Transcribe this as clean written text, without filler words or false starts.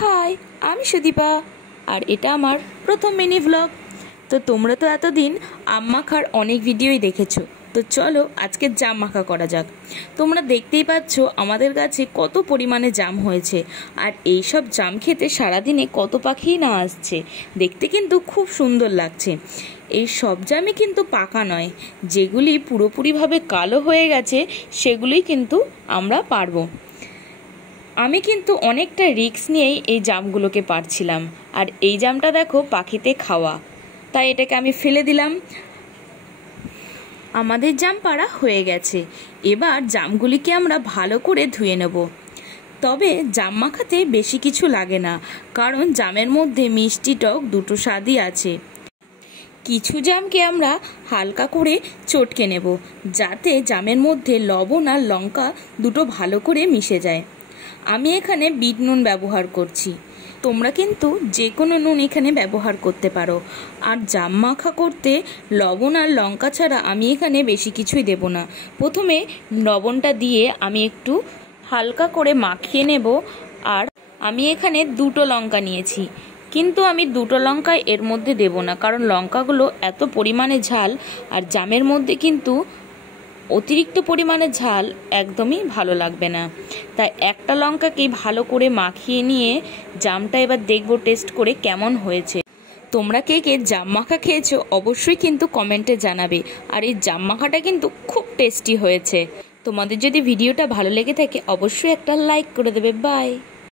High, আমি সুদীপা আর এটা আমার প্রথম মিনি ভ্লগ। তো তোমরা তো এতদিন আম মাখার অনেক ভিডিওই দেখেছো, তো চলো আজকে জাম মাখা করা যাক। তোমরা দেখতেই পাচ্ছ আমাদের গাছে কত পরিমাণে জাম হয়েছে, আর এই সব জাম খেতে সারাদিনে কত পাখিই না আসছে। দেখতে কিন্তু খুব সুন্দর লাগছে। এই সব জামই কিন্তু পাকা নয়, যেগুলি পুরোপুরিভাবে কালো হয়ে গেছে সেগুলোই কিন্তু আমরা পারবো। আমি কিন্তু অনেকটা রিস্ক নিয়েই এই জামগুলোকে পারছিলাম, আর এই জামটা দেখো পাখিতে খাওয়া, তাই এটাকে আমি ফেলে দিলাম। আমাদের জাম পাড়া হয়ে গেছে, এবার জামগুলিকে আমরা ভালো করে ধুয়ে নেব। তবে জাম মাখাতে বেশি কিছু লাগে না, কারণ জামের মধ্যে মিষ্টি টক দুটো স্বাদই আছে। কিছু জামকে আমরা হালকা করে চটকে নেব, যাতে জামের মধ্যে লবণ আর লঙ্কা দুটো ভালো করে মিশে যায়। আমি এখানে বিট নুন ব্যবহার করছি, তোমরা কিন্তু যে কোনো নুন এখানে ব্যবহার করতে পারো। আর জাম মাখা করতে লবণ আর লঙ্কা ছাড়া আমি এখানে বেশি কিছুই দেব না। প্রথমে লবণটা দিয়ে আমি একটু হালকা করে মাখিয়ে নেব। আর আমি এখানে দুটো লঙ্কা নিয়েছি, কিন্তু আমি দুটো লঙ্কা এর মধ্যে দেব না, কারণ লঙ্কাগুলো এত পরিমাণে ঝাল, আর জামের মধ্যে কিন্তু অতিরিক্ত পরিমাণে ঝাল একদমই ভালো লাগবে না। তাই একটা লঙ্কাকেই ভালো করে মাখিয়ে নিয়ে জামটা এবার দেখবো টেস্ট করে কেমন হয়েছে। তোমরা কে কে জাম মাখা খেয়েছো অবশ্যই কিন্তু কমেন্টে জানাবে। আর এই জাম মাখাটা কিন্তু খুব টেস্টি হয়েছে। তোমাদের যদি ভিডিওটা ভালো লেগে থাকে অবশ্যই একটা লাইক করে দেবে। বাই।